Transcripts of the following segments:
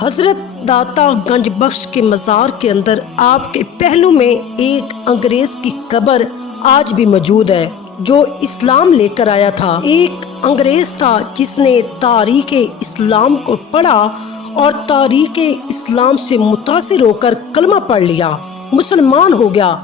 حضرت داتا گنج بخش کے مزار کے اندر آپ کے پہلو میں ایک انگریز کی قبر آج بھی موجود ہے جو اسلام لے کر آیا تھا۔ ایک انگریز تھا جس نے تاریخ اسلام کو پڑھا اور تاریخ اسلام سے متاثر ہو کر کلمہ پڑھ لیا، مسلمان ہو گیا،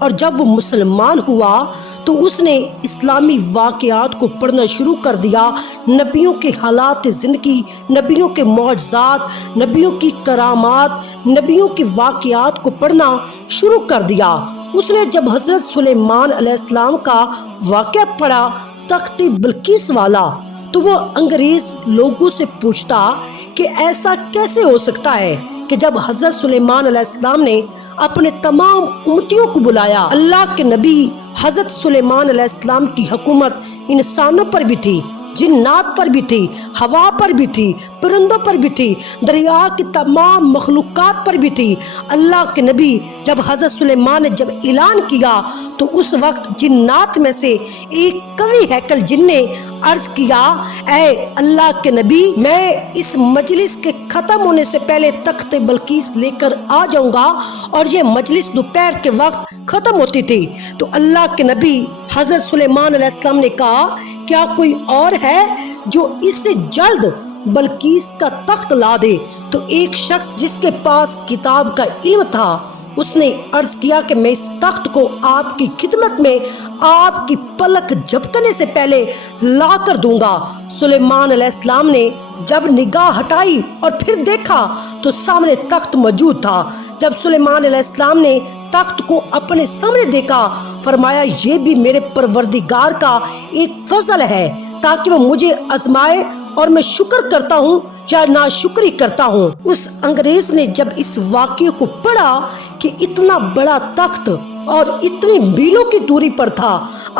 اور جب وہ مسلمان ہوا تو اس نے اسلامی واقعات کو پڑھنا شروع کر دیا، نبیوں کے حالات زندگی، نبیوں کے معجزات، نبیوں کی کرامات، نبیوں کے واقعات کو پڑھنا شروع کر دیا۔ اس نے جب حضرت سلیمان علیہ السلام کا واقعہ پڑھا، تخت بلقیس والا، تو وہ انگریز لوگوں سے پوچھتا کہ ایسا کیسے ہو سکتا ہے کہ جب حضرت سلیمان علیہ السلام نے اپنے تمام امتیوں کو بلایا، اللہ کے نبی حضرت سلیمان علیہ السلام کی حکومت انسانوں پر بھی تھی، جنات پر بھی تھی، ہوا پر بھی تھی، پرندوں پر بھی تھی، دریا کی تمام مخلوقات پر بھی تھی۔ اللہ کے نبی جب حضرت سلیمان نے جب اعلان کیا تو اس وقت جنات میں سے ایک قوی ہیکل جن نے عرض کیا، اے اللہ کے نبی، میں اس مجلس کے ختم ہونے سے پہلے تخت بلقیس لے کر آ جاؤں گا، اور یہ مجلس دوپہر کے وقت ختم ہوتی تھی۔ تو اللہ کے نبی حضرت سلیمان علیہ السلام نے کہا، کیا کوئی اور ہے جو اس سے جلد بلقیس کا تخت لا دے؟ تو ایک شخص جس کے پاس کتاب کا علم تھا، اس نے عرض کیا کہ میں اس تخت کو آپ کی خدمت میں آپ کی پلک جھپکنے سے پہلے لا کر دوں گا۔ سلیمان علیہ السلام نے جب نگاہ ہٹائی اور پھر دیکھا تو سامنے تخت موجود تھا۔ جب سلیمان علیہ السلام نے تخت کو اپنے سامنے دیکھا، فرمایا، یہ بھی میرے پروردگار کا ایک فضل ہے تاکہ وہ مجھے آزمائے اور میں شکر کرتا ہوں یا ناشکری کرتا ہوں۔ اس انگریز نے جب اس واقعے کو پڑھا کہ اتنا بڑا تخت اور اتنی میلوں کی دوری پر تھا،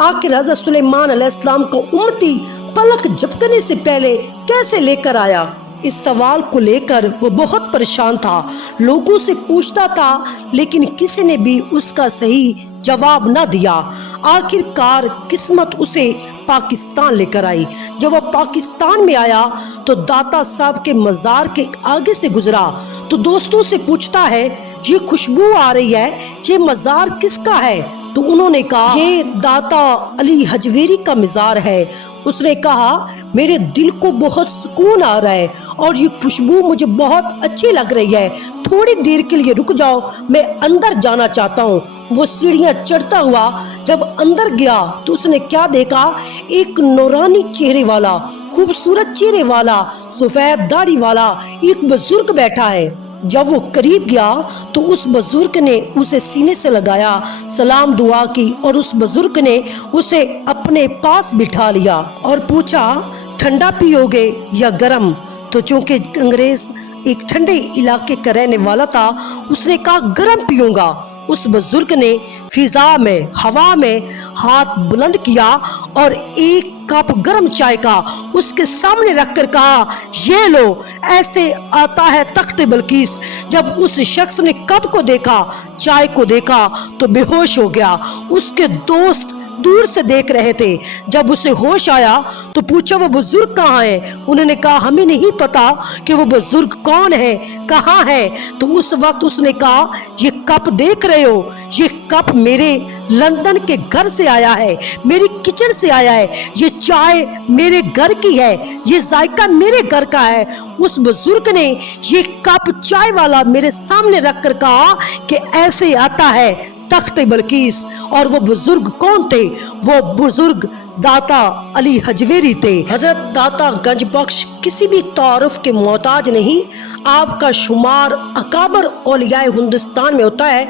آخر حضرت سلیمان علیہ السلام کو امتی پلک جھپکنے سے پہلے کیسے لے کر آیا؟ اس سوال کو لے کر وہ بہت پریشان تھا، لوگوں سے پوچھتا تھا لیکن کسی نے بھی اس کا صحیح جواب نہ دیا۔ آخر کار قسمت اسے پاکستان لے کر آئی۔ جب وہ پاکستان میں آیا تو داتا صاحب کے مزار کے آگے سے گزرا تو دوستوں سے پوچھتا ہے، یہ خوشبو آ رہی ہے، یہ مزار کس کا ہے؟ تو انہوں نے کہا، یہ داتا علی حجویری کا مزار ہے۔ اس نے کہا، میرے دل کو بہت سکون آ رہا ہے اور یہ خوشبو مجھے بہت اچھی لگ رہی ہے، تھوڑی دیر کے لیے رک جاؤ، میں اندر جانا چاہتا ہوں۔ وہ سیڑھیاں چڑھتا ہوا جب اندر گیا تو اس نے کیا دیکھا؟ ایک نورانی چہرے والا، خوبصورت چہرے والا، سفید داڑھی والا ایک بزرگ بیٹھا ہے۔ جب وہ قریب گیا تو اس بزرگ نے اسے سینے سے لگایا، سلام دعا کی اور اس بزرگ نے اسے اپنے پاس بٹھا لیا اور پوچھا، ٹھنڈا پیو گے یا گرم؟ تو چونکہ انگریز ایک ٹھنڈے علاقے کا رہنے والا تھا، اس نے کہا، گرم پیوں گا۔ اس بزرگ نے فضا میں، ہوا میں ہاتھ بلند کیا اور ایک کپ گرم چائے کا اس کے سامنے رکھ کر کہا، یہ لو، ایسے آتا ہے تخت بلقیس۔ جب اس شخص نے کپ کو دیکھا، چائے کو دیکھا تو بے ہوش ہو گیا۔ اس کے دوست دور سے دیکھ رہے تھے۔ جب اسے ہوش آیا تو پوچھا، وہ بزرگ کہاں ہے؟ انہوں نے کہا، ہمیں نہیں پتا کہ وہ بزرگ کون ہے، کہاں ہے۔ تو اس وقت اس نے کہا، یہ کپ دیکھ رہے ہو، یہ کپ میرے لندن کے گھر سے آیا ہے، میری کچن سے آیا ہے، یہ چائے میرے گھر کی ہے، یہ ذائقہ میرے گھر کا ہے۔ اس بزرگ نے یہ کپ چائے والا میرے سامنے رکھ کر کہا کہ ایسے آتا ہے تخت بلقیس۔ اور وہ بزرگ کون تھے؟ وہ بزرگ داتا علی حجویری تھے۔ حضرت داتا گنج بخش کسی بھی تعارف کے محتاج نہیں، آپ کا شمار اکابر اولیاء ہندوستان میں ہوتا ہے۔